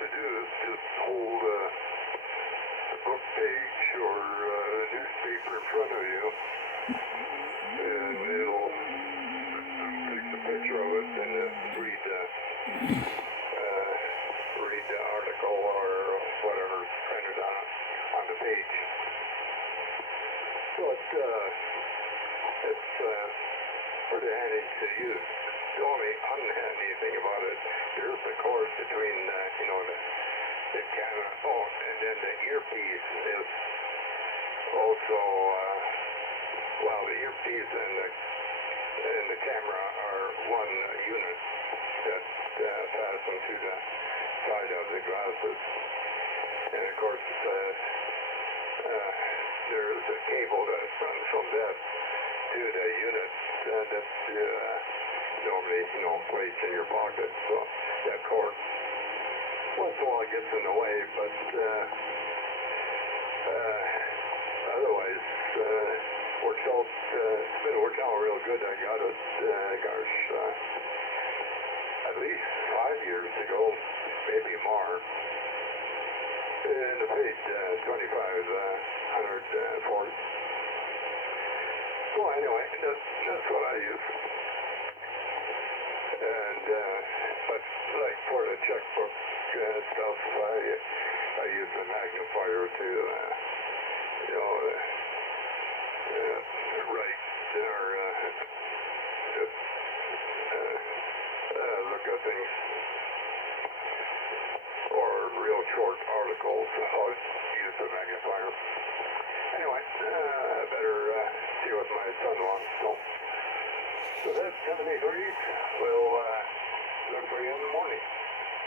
to do is just hold a book page or a newspaper in front of you, and it'll take the picture of it and then read the article or whatever's printed on the page. So it's pretty handy to use. The only unhandy thing about it, there's the cord between, the camera, and then the earpiece is also, the earpiece and the camera are one unit that fasten to the side of the glasses. And of course, there's a cable that runs from that to the unit that normally, placed in your pocket. So that cord, once in a while, gets in the way, but otherwise, works out. It's been working out real good. I got it, at least 5 years ago, maybe more. And I paid $2,500 for it. So anyway, that's what I use. And but like for the checkbook stuff, I use the magnifier to write or look at things, or real short articles. I'll use the magnifier. Anyway, I better see what my son wants. So that's company 3. We'll look for you in the morning.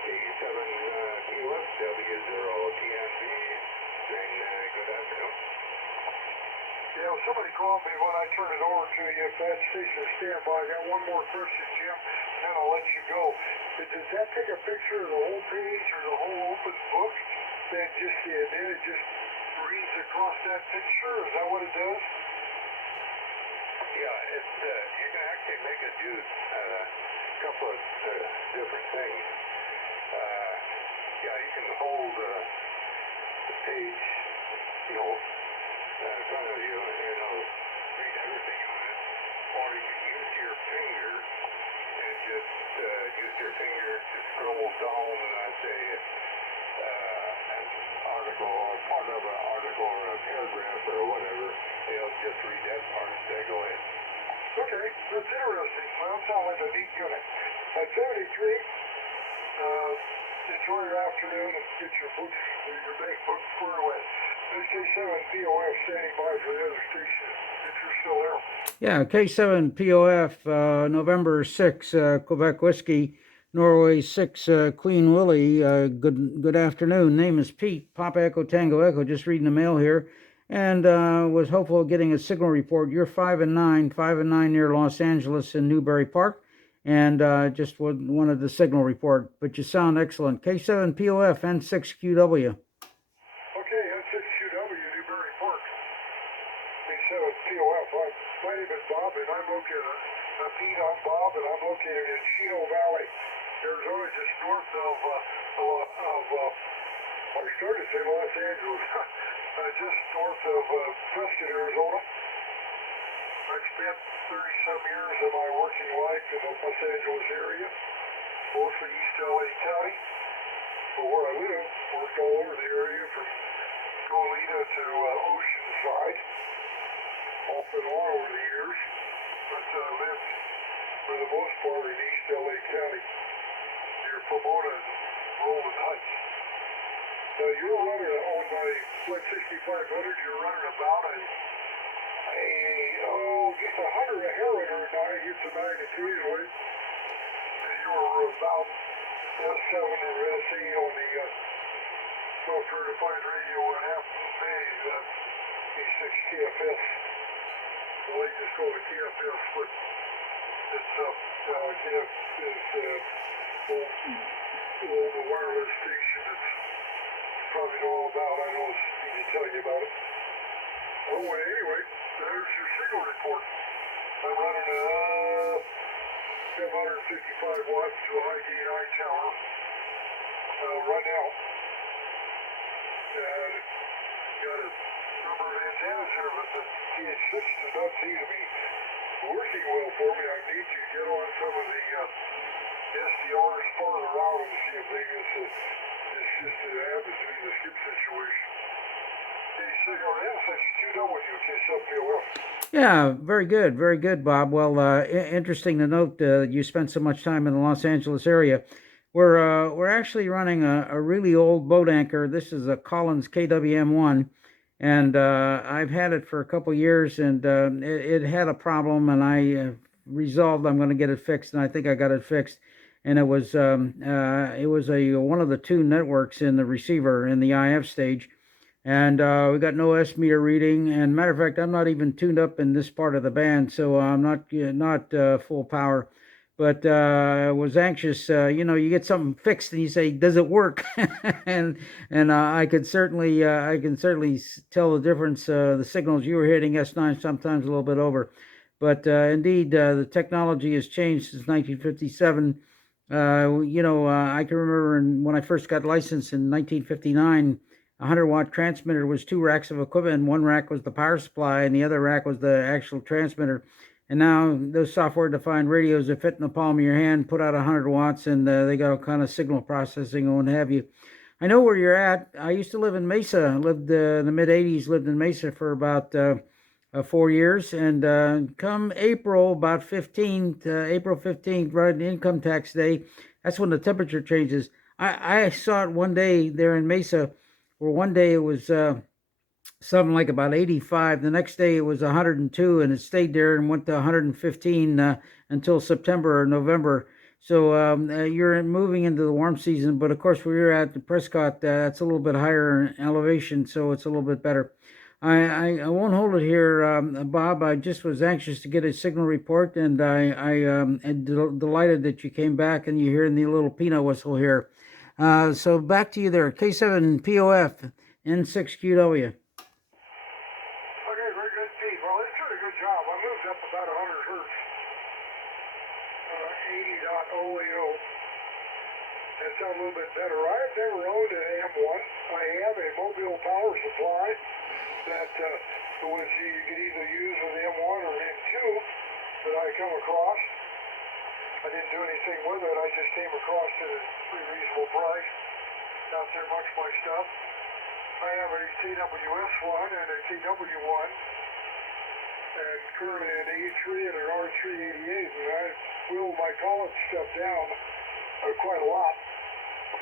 K7 KWM, W0TNB, saying good afternoon. Yeah, well, somebody called me when I turn it over to you. If that station standby, I got one more question, Jim, then I'll let you go. Does that take a picture of the whole page or the whole open book? Then it just reads across that picture? Is that what it does? Yeah, you can actually make it do a couple of different things. You can hold the page, in front of you, and it'll read everything on it. Or you can use your finger and just use your finger to scroll down, say, an article or part of an article or a paragraph or whatever. It'll just read that part. Go ahead. Okay, that's interesting. Well, it sounds like a neat unit. At 73, enjoy your afternoon and get your books, your bank book squared away. K7 POF standing by for the other station if you're still there. Yeah, K7 POF, November 6, Quebec Whiskey, Norway 6, Queen Willie. Good afternoon. Name is Pete, Papa Echo Tango Echo, just reading the mail here. And was hopeful of getting a signal report. You're 5 and 9 near Los Angeles in Newbury Park. And just wanted the signal report. But you sound excellent. K7 POF, N6QW. Okay, N6QW, Newbury Park. K7 POF. My name is Bob, and I'm located, Pete, I'm Bob, and I'm located in Chino Valley, Arizona, just north of I started to say Los Angeles, just north of Preston, Arizona. I spent 30-some years of my working life in the Los Angeles area, mostly East LA County. But where I live, worked all over the area from Goleta to Oceanside, off and on over the years. But lived, for the most part, in East LA County, near Pomona and Rolling Heights. You're running on my Flex 6500, you're running about just 100 a hair under a 9, it's a 92 anyway. And you were about S7 or S8 on the software defined radio and half May, E6 TFS. The latest called the TFS, but it's the wireless station that's probably know all about. I know it's easy to tell you about it. Oh, anyway, there's your signal report. I'm running a 755 watts to a high gain eye tower. run out. And got a number of antennas here, but the TH6 does not seem to be working well for me. I need to get on some of the SDRs farther out and see if maybe it's just happens to be the skip situation. N62W, KWM. Yeah, very good, Bob. Well, interesting to note you spent so much time in the Los Angeles area. We're actually running a really old boat anchor. This is a Collins KWM1, and I've had it for a couple years, and it had a problem, and I resolved I'm going to get it fixed, and I think I got it fixed. And it was one of the two networks in the receiver in the IF stage. And we got no S meter reading. And matter of fact, I'm not even tuned up in this part of the band, so I'm not full power. But I was anxious. You get something fixed, and you say, "Does it work?" and I can certainly tell the difference. The signals you were hitting S9 sometimes a little bit over, but indeed the technology has changed since 1957. I can remember when I first got licensed in 1959. A 100-watt transmitter was 2 racks of equipment, and 1 rack was the power supply, and the other rack was the actual transmitter. And now those software-defined radios that fit in the palm of your hand put out 100 watts, and they got all kind of signal processing and what have you. I know where you're at. I used to live in Mesa. I lived in the mid-'80s, lived in Mesa for about 4 years. And come April 15th, right, income tax day, that's when the temperature changes. I saw it one day there in Mesa, where one day it was something like about 85. The next day it was 102, and it stayed there and went to 115 until September or November. So you're moving into the warm season, but of course where you're at, the Prescott, that's a little bit higher in elevation, so it's a little bit better. I won't hold it here, Bob. I just was anxious to get a signal report, and I am delighted that you came back and you're hearing the little peanut whistle here. So back to you there, K7POF, N6QW. Okay, very good, Pete. Well, it's doing a good job. I moved up about 100 hertz, 80.080. That sounds a little bit better. I've never owned an M1. I have a mobile power supply that was you could either use with M1 or M2 that I come across. I didn't do anything with it. I just came across it at a pretty reasonable price. Not very much my stuff. I have a KWS1 and a KW1, and currently an A3 and an R388, and I whittled my college stuff down quite a lot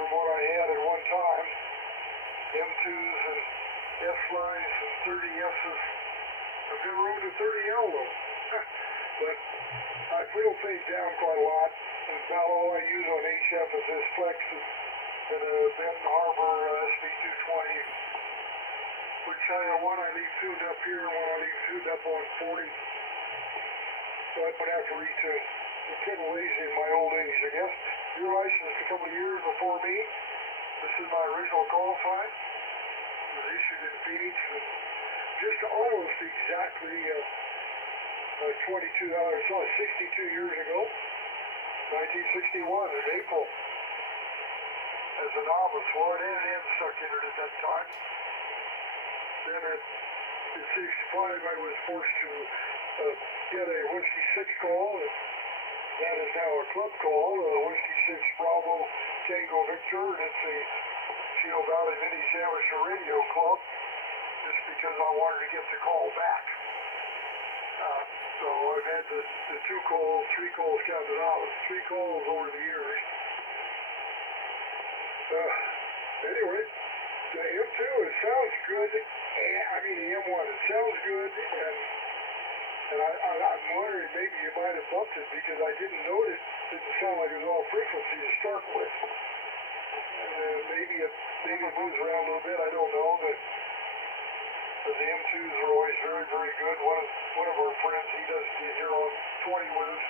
from what I had at one time. M2s and S-lines and 30S's. I've never owned a 30L though. But I whittled things down quite a lot, and about all I use on HF is this Flex and a Benton Harbor SB220, which one I leave tuned up here, and one I leave tuned up on 40. So I would have to reach a little lazy in my old age, I guess. You were licensed a couple of years before me. This is my original qualifying. It was issued in Phoenix, and just almost exactly 62 years ago, 1961 in April, as a novice. Well, an N&M stuck in it at that time. Then in 65, I was forced to get a Whiskey 6 call, and that is now a club call, Whiskey 6 Bravo Tango Victor, and it's a Chino Valley Mini Amateur Radio Club, just because I wanted to get the call back. So I've had the 2 calls, 3 calls counted out, 3 calls over the years. Anyway, the M2, it sounds good. The M1, it sounds good, and I'm wondering maybe you might have bumped it because I didn't notice it didn't sound like it was all frequency to start with. Maybe it moves around a little bit, I don't know, but the M2s are always very, very good. One of our friends, he does get here on 20 with us.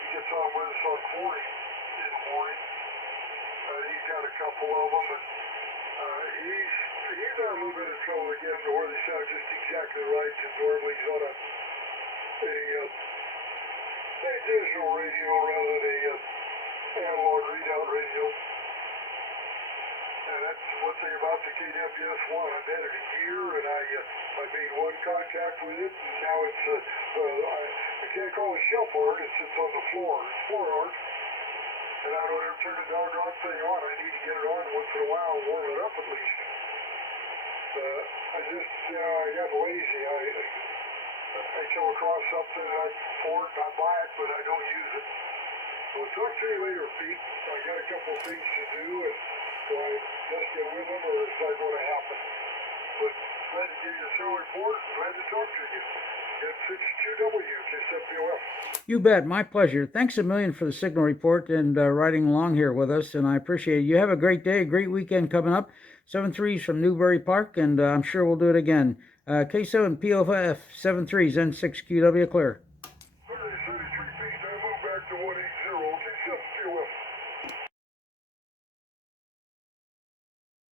He gets on with us on 40 in the morning. He's got a couple of them, and he's on a little bit of trouble again to where they sound just exactly right, and normally he's on a digital radio rather than a analog readout radio. that's one thing about the KWS-1. I've had it a year, and I made one contact with it, and now it's I can't call it shelf art. It sits on the floor. It's floor art, and I don't ever turn the doggone thing on. I need to get it on once in a while and warm it up at least. I got lazy. I come across something I for it, I buy it, but I don't use it. Well, talk to you later, Pete. I got a couple of things to do, and so I just get with them, or it's not going to happen. But glad to give you a show report. Glad to talk to you. Get 62W, KWF. You bet. My pleasure. Thanks a million for the signal report and riding along here with us, and I appreciate it. You have a great day, a great weekend coming up. 7-3s from Newbury Park, and I'm sure we'll do it again. K7POF 7-3s N6QW clear. 33 feet, I move back to 180, K7POF.